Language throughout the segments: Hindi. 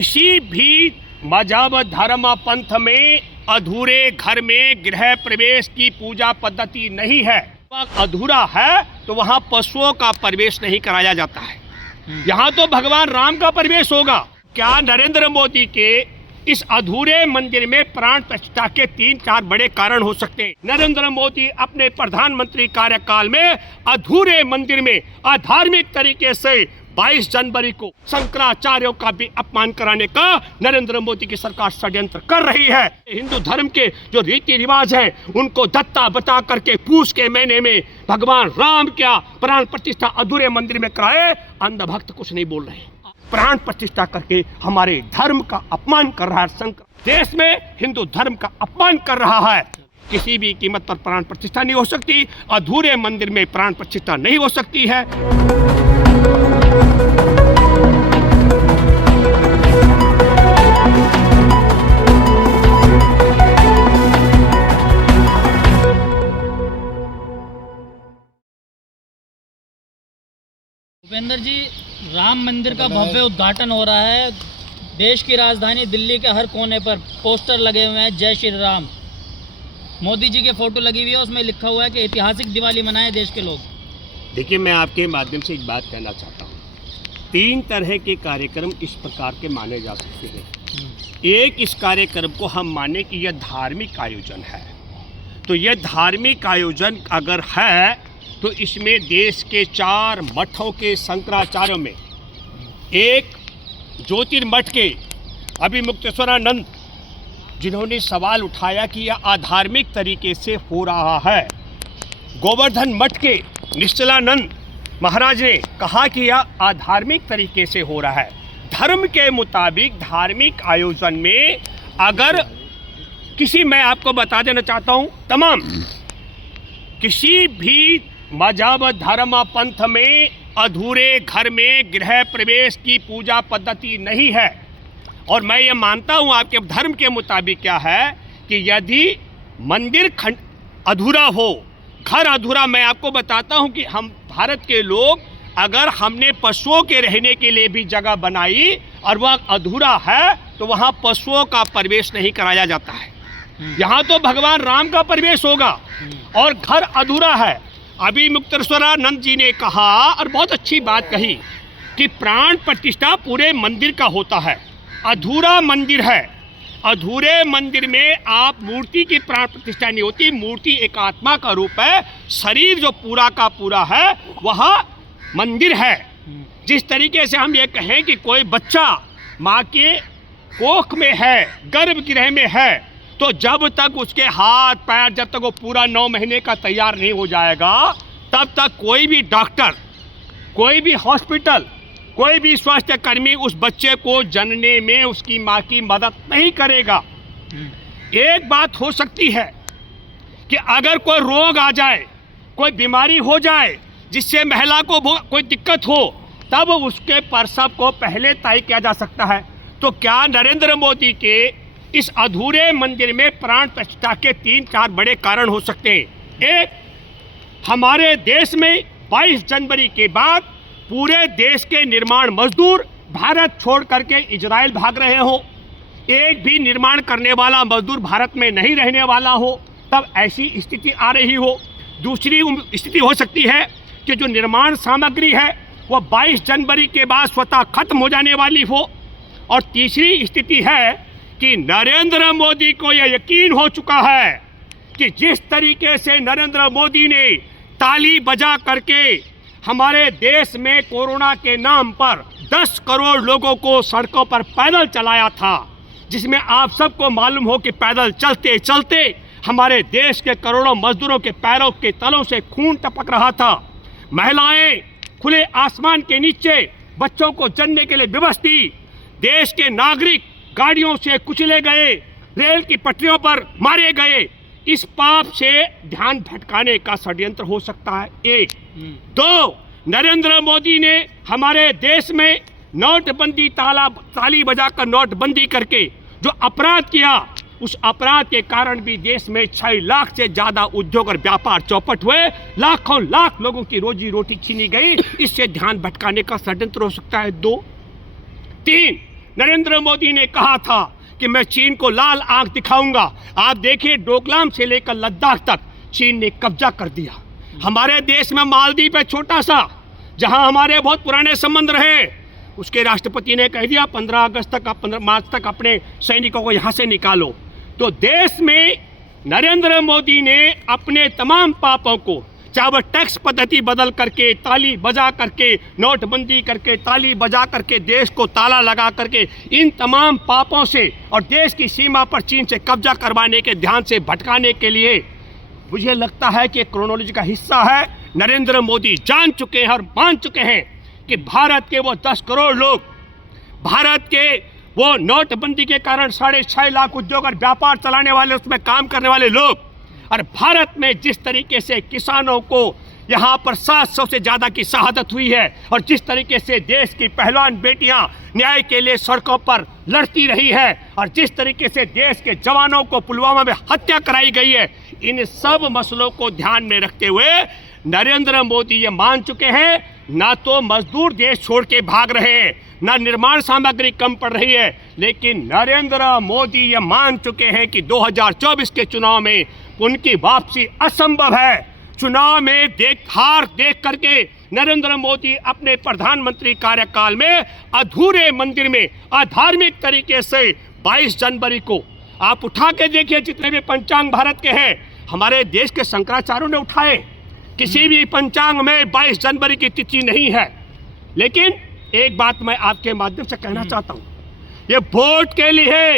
किसी भी मजहब धर्म पंथ में अधूरे घर में गृह प्रवेश की पूजा पद्धति नहीं है। अधूरा है तो वहाँ पशुओं का प्रवेश नहीं कराया जाता है। यहाँ तो भगवान राम का प्रवेश होगा। क्या नरेंद्र मोदी के इस अधूरे मंदिर में प्राण प्रतिष्ठा के 3-4 बड़े कारण हो सकते हैं। नरेंद्र मोदी अपने प्रधानमंत्री कार्यकाल में अधूरे मंदिर में अधार्मिक तरीके से 22 जनवरी को शंकराचार्यों का भी अपमान कराने का नरेंद्र मोदी की सरकार षड्यंत्र कर रही है। हिंदू धर्म के जो रीति रिवाज है उनको दत्ता बता करके पूछ के महीने में भगवान राम क्या प्राण प्रतिष्ठा अधूरे मंदिर में कराए। अंधभक्त कुछ नहीं बोल रहे, प्राण प्रतिष्ठा करके हमारे धर्म का अपमान कर रहा है। शंकर देश में हिंदू धर्म का अपमान कर रहा है। किसी भी कीमत पर प्राण प्रतिष्ठा नहीं हो सकती। अधूरे मंदिर में प्राण प्रतिष्ठा नहीं हो सकती है। भूपेंद्र जी, राम मंदिर का भव्य उद्घाटन हो रहा है। देश की राजधानी दिल्ली के हर कोने पर पोस्टर लगे हुए हैं, जय श्री राम। मोदी जी के फोटो लगी हुई है, उसमें लिखा हुआ है कि ऐतिहासिक दिवाली मनाएं देश के लोग। देखिए, मैं आपके माध्यम से एक बात कहना चाहता हूँ। 3 तरह के कार्यक्रम इस प्रकार के माने जा सकते हैं। एक, इस कार्यक्रम को हम माने कि यह धार्मिक आयोजन है, तो यह धार्मिक आयोजन अगर है तो इसमें देश के 4 मठों के शंकराचार्यों में एक ज्योतिर्मठ के अभिमुक्तेश्वरानंद जिन्होंने सवाल उठाया कि यह अधार्मिक तरीके से हो रहा है, गोवर्धन मठ के निश्चलानंद महाराज ने कहा कि यह अधार्मिक तरीके से हो रहा है। धर्म के मुताबिक धार्मिक आयोजन में अगर मैं आपको बता देना चाहता हूँ, तमाम किसी भी मजहब धर्म पंथ में अधूरे घर में गृह प्रवेश की पूजा पद्धति नहीं है। और मैं ये मानता हूँ आपके धर्म के मुताबिक क्या है कि यदि मंदिर अधूरा हो, घर अधूरा, मैं आपको बताता हूँ कि हम भारत के लोग अगर हमने पशुओं के रहने के लिए भी जगह बनाई और वह अधूरा है तो वहाँ पशुओं का प्रवेश नहीं कराया जाता है। यहाँ तो भगवान राम का प्रवेश होगा और घर अधूरा है। अभी मुक्तेश्वरानंद जी ने कहा और बहुत अच्छी बात कही कि प्राण प्रतिष्ठा पूरे मंदिर का होता है। अधूरा मंदिर है, अधूरे मंदिर में आप मूर्ति की प्राण प्रतिष्ठा नहीं होती। मूर्ति एक आत्मा का रूप है, शरीर जो पूरा का पूरा है वह मंदिर है। जिस तरीके से हम ये कहें कि कोई बच्चा माँ के कोख में है, गर्भगृह में है, तो जब तक उसके हाथ पैर, जब तक वो पूरा 9 महीने का तैयार नहीं हो जाएगा, तब तक कोई भी डॉक्टर, कोई भी हॉस्पिटल, कोई भी स्वास्थ्य कर्मी उस बच्चे को जनने में उसकी माँ की मदद नहीं करेगा। एक बात हो सकती है कि अगर कोई रोग आ जाए, कोई बीमारी हो जाए जिससे महिला को कोई दिक्कत हो, तब उसके प्रसव को पहले तय किया जा सकता है। तो क्या नरेंद्र मोदी के इस अधूरे मंदिर में प्राण प्रतिष्ठा के 3-4 बड़े कारण हो सकते हैं। एक, हमारे देश में 22 जनवरी के बाद पूरे देश के निर्माण मजदूर भारत छोड़ करके इजराइल भाग रहे हो, एक भी निर्माण करने वाला मजदूर भारत में नहीं रहने वाला हो, तब ऐसी स्थिति आ रही हो। दूसरी स्थिति हो सकती है कि जो निर्माण सामग्री है वह 22 जनवरी के बाद स्वतः खत्म हो जाने वाली हो। और तीसरी स्थिति है कि नरेंद्र मोदी को यह यकीन हो चुका है कि जिस तरीके से नरेंद्र मोदी ने ताली बजा करके हमारे देश में कोरोना के नाम पर 10 करोड़ लोगों को सड़कों पर पैदल चलाया था, जिसमें आप सबको मालूम हो कि पैदल चलते चलते हमारे देश के करोड़ों मजदूरों के पैरों के तलों से खून टपक रहा था। महिलाएं खुले आसमान के नीचे बच्चों को जन्ने के लिए विवश थी। देश के नागरिक गाड़ियों से कुचले गए, रेल की पटरियों पर मारे गए। इस पाप से ध्यान भटकाने का षड्यंत्र हो सकता है। 1, 2, नरेंद्र मोदी ने हमारे देश में नोटबंदी ताली बजाकर नोटबंदी करके जो अपराध किया, उस अपराध के कारण भी देश में 6 लाख से ज़्यादा उद्योग और व्यापार चौपट हुए, लाखों लाख लोगों की रोजी रोटी छीनी गई। इससे ध्यान भटकाने का षड्यंत्र हो सकता है। 2, 3, नरेंद्र मोदी ने कहा था कि मैं चीन को लाल आंख दिखाऊंगा। आप देखिए डोकलाम से लेकर लद्दाख तक चीन ने कब्जा कर दिया। हमारे देश में मालदीव है छोटा सा, जहां हमारे बहुत पुराने संबंध रहे, उसके राष्ट्रपति ने कह दिया 15 अगस्त तक 15 मार्च तक अपने सैनिकों को यहां से निकालो। तो देश में नरेंद्र मोदी ने अपने तमाम पापों को, चाहे वह टैक्स पद्धति बदल करके, ताली बजा करके, नोटबंदी करके, ताली बजा करके, देश को ताला लगा करके, इन तमाम पापों से और देश की सीमा पर चीन से कब्जा करवाने के ध्यान से भटकाने के लिए मुझे लगता है कि क्रोनोलॉजी का हिस्सा है। नरेंद्र मोदी जान चुके हैं और मान चुके हैं कि भारत के वो 10 करोड़ लोग, भारत के वो नोटबंदी के कारण 6.5 लाख उद्योग और व्यापार चलाने वाले, उसमें काम करने वाले लोग, और भारत में जिस तरीके से किसानों को यहाँ पर 700 से ज़्यादा की शहादत हुई है, और जिस तरीके से देश की पहलवान बेटियाँ न्याय के लिए सड़कों पर लड़ती रही है, और जिस तरीके से देश के जवानों को पुलवामा में हत्या कराई गई है, इन सब मसलों को ध्यान में रखते हुए नरेंद्र मोदी ये मान चुके हैं, ना तो मजदूर देश छोड़ के भाग रहे हैं, ना निर्माण सामग्री कम पड़ रही है, लेकिन नरेंद्र मोदी ये मान चुके हैं कि 2024 के चुनाव में उनकी वापसी असंभव है। चुनाव में हार देख करके नरेंद्र मोदी अपने प्रधानमंत्री कार्यकाल में अधूरे मंदिर में अधार्मिक तरीके से 22 जनवरी को आप उठा के देखिए, जितने भी पंचांग भारत के हैं, हमारे देश के शंकराचार्यों ने उठाए, किसी भी पंचांग में 22 जनवरी की तिथि नहीं है। लेकिन एक बात मैं आपके माध्यम से कहना चाहता हूँ, ये वोट के लिए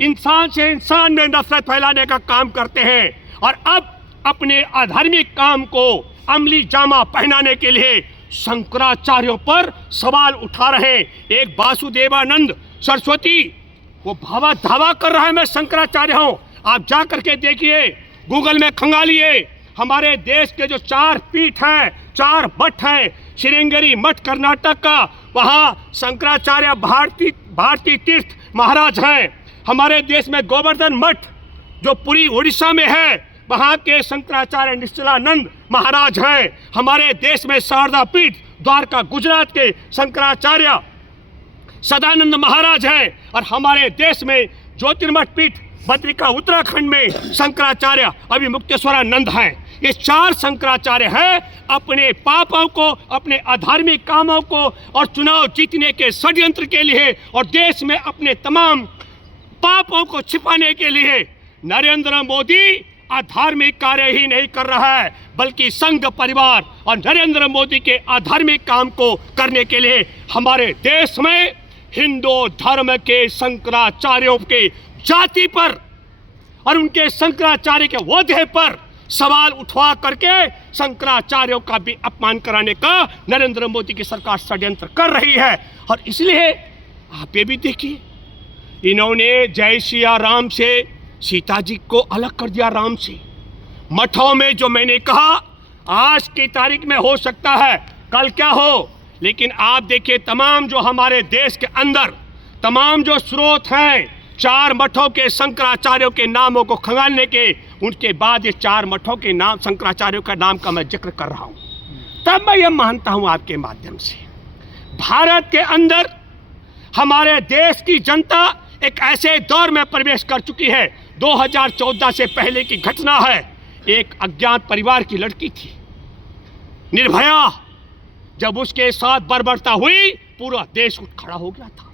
इंसान से इंसान में नफरत फैलाने का काम करते हैं, और अब अपने अधार्मिक काम को अमली जामा पहनाने के लिए शंकराचार्यों पर सवाल उठा रहे हैं। एक वासुदेवानंद सरस्वती वो भावा धावा कर रहा है, मैं शंकराचार्य हूँ। आप जा करके देखिए, गूगल में खंगालिए, हमारे देश के जो 4 पीठ हैं, 4 मठ हैं, श्रृंगेरी मठ कर्नाटक का, वहाँ शंकराचार्य भारती तीर्थ महाराज हैं। हमारे देश में गोवर्धन मठ जो पूरी उड़ीसा में है, वहाँ के शंकराचार्य निश्चलानंद महाराज हैं। हमारे देश में शारदा पीठ द्वारका गुजरात के शंकराचार्य सदानंद महाराज हैं, और हमारे देश में ज्योतिर्मठ पीठ बद्रिका उत्तराखंड में शंकराचार्य अभिमुक्तेश्वरानंद हैं। ये 4 शंकराचार्य हैं, अपने पापों को, अपने अधार्मिक कामों को और चुनाव जीतने के षड्यंत्र के लिए और देश में अपने तमाम पापों को छिपाने के लिए नरेंद्र मोदी अधार्मिक कार्य ही नहीं कर रहा है, बल्कि संघ परिवार और नरेंद्र मोदी के अधार्मिक काम को करने के लिए हमारे देश में हिंदू धर्म के शंकराचार्यों के जाति पर और उनके शंकराचार्य के ओहदे पर सवाल उठवा करके शंकराचार्यों का भी अपमान कराने का नरेंद्र मोदी की सरकार षड्यंत्र कर रही है। और इसलिए आप ये भी देखिए, इन्होंने जय सिया राम से सीता जी को अलग कर दिया राम से। मठों में जो मैंने कहा, आज की तारीख में हो सकता है कल क्या हो, लेकिन आप देखिए तमाम जो हमारे देश के अंदर तमाम जो स्रोत हैं, 4 मठों के शंकराचार्यों के नामों को खंगालने के, उनके बाद ये 4 मठों के नाम शंकराचार्यों का नाम का मैं जिक्र कर रहा हूँ। तब मैं ये मानता हूँ आपके माध्यम से, भारत के अंदर हमारे देश की जनता एक ऐसे दौर में प्रवेश कर चुकी है। 2014 से पहले की घटना है, एक अज्ञात परिवार की लड़की थी निर्भया, जब उसके साथ बर्बरता हुई पूरा देश उठ खड़ा हो गया था।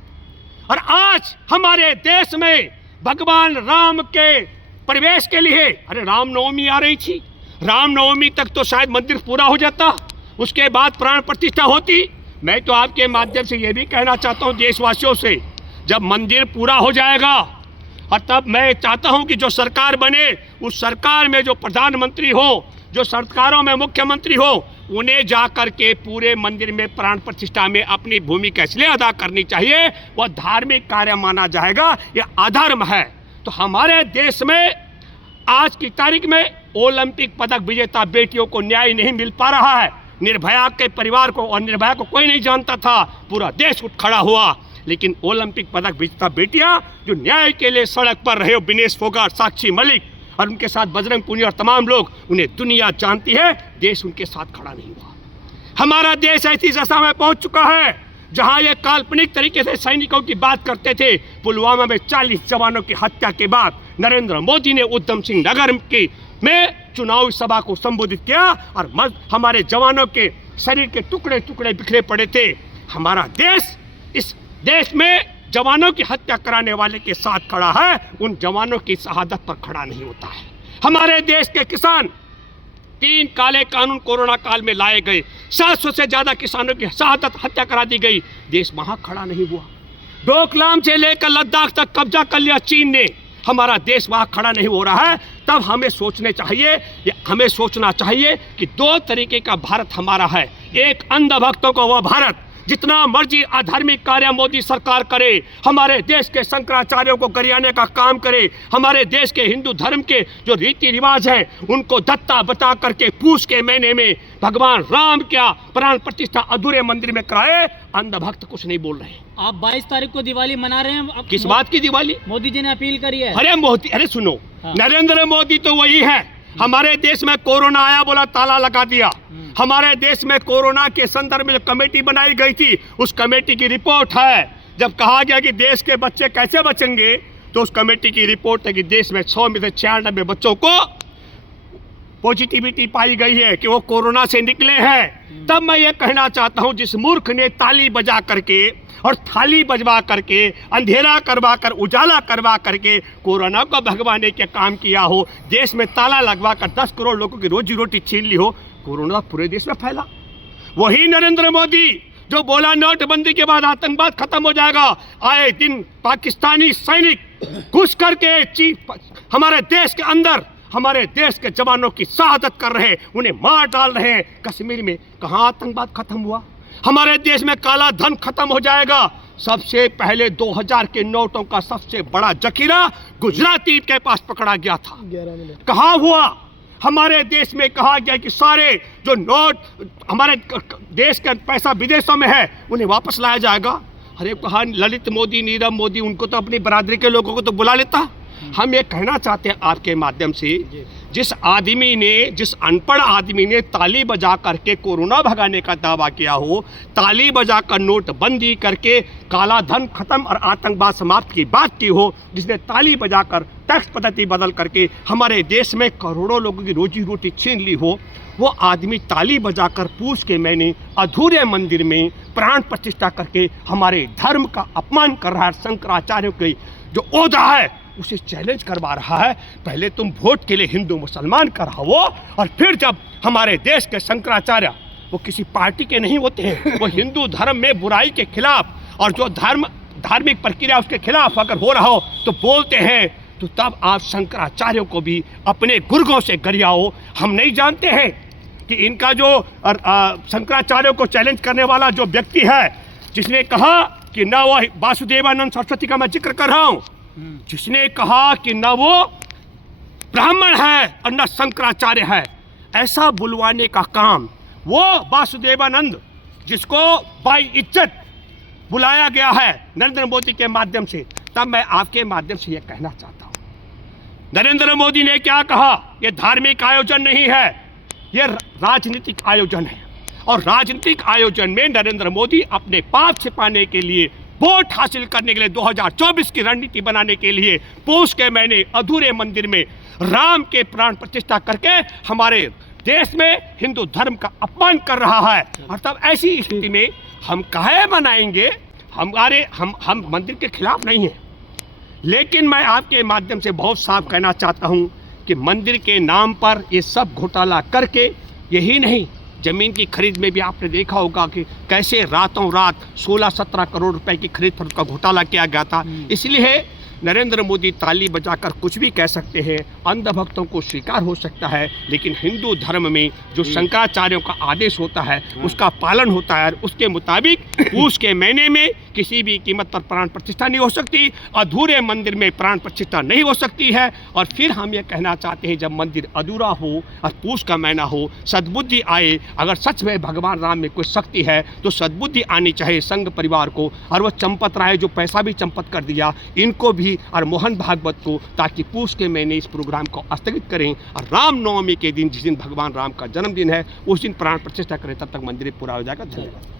और आज हमारे देश में भगवान राम के प्रवेश के लिए, अरे रामनवमी आ रही थी, रामनवमी तक तो शायद मंदिर पूरा हो जाता, उसके बाद प्राण प्रतिष्ठा होती। मैं तो आपके माध्यम से ये भी कहना चाहता हूँ देशवासियों से, जब मंदिर पूरा हो जाएगा और तब मैं चाहता हूँ कि जो सरकार बने, उस सरकार में जो प्रधानमंत्री हो, जो सरकारों में मुख्यमंत्री हो, उन्हें जा कर के पूरे मंदिर में प्राण प्रतिष्ठा में अपनी भूमिका इसलिए अदा करनी चाहिए, वह धार्मिक कार्य माना जाएगा, यह अधर्म है। तो हमारे देश में आज की तारीख में ओलंपिक पदक विजेता बेटियों को न्याय नहीं मिल पा रहा है। निर्भया के परिवार को और निर्भया को कोई नहीं जानता था, पूरा देश उठ खड़ा हुआ। लेकिन ओलंपिक पदक विजेता बेटियां जो न्याय के लिए सड़क पर रहे, विनेश फोगाट, साक्षी मलिक और उनके साथ बजरंग पुनिया और तमाम लोग, उन्हें दुनिया जानती है, देश उनके साथ खड़ा नहीं हुआ। हमारा देश ऐसी दशा में पहुंच चुका है, जहां ये काल्पनिक तरीके से सैनिकों की बात करते थे। पुलवामा में 40 जवानों की हत्या के बाद नरेंद्र मोदी ने उधम सिंह नगर में चुनावी सभा को संबोधित किया और हमारे जवानों के शरीर के टुकड़े टुकड़े बिखरे पड़े थे। हमारा देश इस देश में जवानों की हत्या कराने वाले के साथ खड़ा है, उन जवानों की शहादत पर खड़ा नहीं होता है। हमारे देश के किसान 3 काले कानून कोरोना काल में लाए गए, 700 से ज्यादा किसानों की शहादत हत्या करा दी गई, देश वहां खड़ा नहीं हुआ। डोकलाम से लेकर लद्दाख तक कब्जा कर लिया चीन ने, हमारा देश वहां खड़ा नहीं हो रहा है। तब हमें सोचना चाहिए कि 2 तरीके का भारत हमारा है। एक अंधभक्तों को वह भारत, जितना मर्जी अधार्मिक कार्य मोदी सरकार करे, हमारे देश के शंकराचार्यों को गरियाने का काम करे, हमारे देश के हिंदू धर्म के जो रीति रिवाज हैं उनको दत्ता बता करके पूछ के महीने में भगवान राम क्या प्राण प्रतिष्ठा अधूरे मंदिर में कराए। अंधभक्त कुछ नहीं बोल रहे हैं। आप 22 तारीख को दिवाली मना रहे हैं, किस बात की दिवाली? मोदी जी ने अपील करी है। अरे सुनो, नरेंद्र मोदी तो वही है, हमारे देश में कोरोना आया बोला ताला लगा दिया। हमारे देश में कोरोना के संदर्भ में जो कमेटी बनाई गई थी, उस कमेटी की रिपोर्ट है। जब कहा गया कि देश के बच्चे कैसे बचेंगे, तो उस कमेटी की रिपोर्ट है कि देश में 100 में से 96 बच्चों को पॉजिटिविटी पाई गई है कि वो कोरोना से निकले हैं। तब मैं ये कहना चाहता हूँ, जिस मूर्ख ने ताली बजा करके और थाली बजवा करके अंधेरा करवा कर उजाला करवा करके कोरोना को भगवाने के काम किया हो, देश में ताला लगवा कर 10 करोड़ लोगों की रोजी रोटी छीन ली हो, कोरोना पूरे देश में फैला। वही नरेंद्र मोदी जो बोला नोटबंदी के बाद आतंकवाद खत्म हो जाएगा, आए दिन पाकिस्तानी सैनिक घुस करके हमारे देश के अंदर हमारे देश के जवानों की शहादत कर रहे हैं, उन्हें मार डाल रहे हैं। कश्मीर में कहाँ आतंकवाद खत्म हुआ? हमारे देश में काला धन खत्म हो जाएगा। सबसे पहले 2000 के नोटों का सबसे बड़ा जखीरा गुजराती के पास पकड़ा गया था। कहाँ हुआ? हमारे देश में कहा गया कि सारे जो नोट हमारे देश का पैसा विदेशों में है उन्हें वापस लाया जाएगा। अरे कहा ललित मोदी, नीरव मोदी, उनको तो अपनी बरादरी के लोगों को तो बुला लेता। हम ये कहना चाहते हैं आपके माध्यम से, जिस अनपढ़ आदमी ने ताली बजा करके कोरोना भगाने का दावा किया हो, ताली बजा कर नोटबंदी करके काला धन खत्म और आतंकवाद समाप्त की बात की हो, जिसने ताली बजाकर टैक्स पद्धति बदल करके हमारे देश में करोड़ों लोगों की रोजी रोटी छीन ली हो, वो आदमी ताली बजाकर पूछ के मैंने अधूरे मंदिर में प्राण प्रतिष्ठा करके हमारे धर्म का अपमान कर रहा है। शंकराचार्यों के जो ओहदा है उसे चैलेंज करवा रहा है। पहले तुम वोट के लिए हिंदू मुसलमान कराओ, और फिर जब हमारे देश के शंकराचार्य, वो किसी पार्टी के नहीं होते हैं, वो हिंदू धर्म में बुराई के खिलाफ और जो धार्मिक प्रक्रिया उसके खिलाफ अगर हो रहा हो तो बोलते हैं, तो तब आप शंकराचार्यों को भी अपने गुर्गों से गरियाओ। हम नहीं जानते हैं कि इनका जो शंकराचार्यों को चैलेंज करने वाला जो व्यक्ति है, जिसने कहा कि न वो वासुदेवानंद सरस्वती का मैं जिक्र कर रहा हूँ, जिसने कहा कि न वो ब्राह्मण है और न शंकराचार्य है, ऐसा बुलवाने का काम वो वासुदेवानंद, जिसको बाई इज्जत बुलाया गया है नरेंद्र मोदी के माध्यम से, तब मैं आपके माध्यम से यह कहना चाहता हूं, नरेंद्र मोदी ने क्या कहा, यह धार्मिक आयोजन नहीं है, यह राजनीतिक आयोजन है। और राजनीतिक आयोजन में नरेंद्र मोदी अपने पाप छिपाने के लिए, वोट हासिल करने के लिए, 2024 की रणनीति बनाने के लिए पौष के महीने अधूरे मंदिर में राम के प्राण प्रतिष्ठा करके हमारे देश में हिंदू धर्म का अपमान कर रहा है। और तब ऐसी स्थिति में हम काहे मनाएंगे? हम मंदिर के खिलाफ नहीं हैं, लेकिन मैं आपके माध्यम से बहुत साफ कहना चाहता हूं कि मंदिर के नाम पर ये सब घोटाला करके, यही नहीं, जमीन की खरीद में भी आपने देखा होगा कि कैसे रातों रात 16-17 करोड़ रुपए की खरीद फरोख्त का घोटाला किया गया था। इसलिए नरेंद्र मोदी ताली बजाकर कुछ भी कह सकते हैं, अंधभक्तों को स्वीकार हो सकता है, लेकिन हिंदू धर्म में जो शंकराचार्यों का आदेश होता है उसका पालन होता है। उसके मुताबिक पूष के महीने में किसी भी कीमत पर प्राण प्रतिष्ठा नहीं हो सकती, अधूरे मंदिर में प्राण प्रतिष्ठा नहीं हो सकती है। और फिर हम ये कहना चाहते हैं, जब मंदिर अधूरा हो और पूष का महीना हो, सद्बुद्धि आए, अगर सच में भगवान राम में कोई शक्ति है तो सद्बुद्धि आनी चाहिए संघ परिवार को। और वो चंपत राय जो पैसा भी चंपत कर दिया, इनको भी और मोहन भागवत को, ताकि पूष के महीने इस प्रोग्राम को स्थगित करें और रामनवमी के दिन, जिस दिन भगवान राम का जन्मदिन है, उस दिन प्राण प्रतिष्ठा करें। तब तक मंदिर पूरा हो जाएगा। धन्यवाद।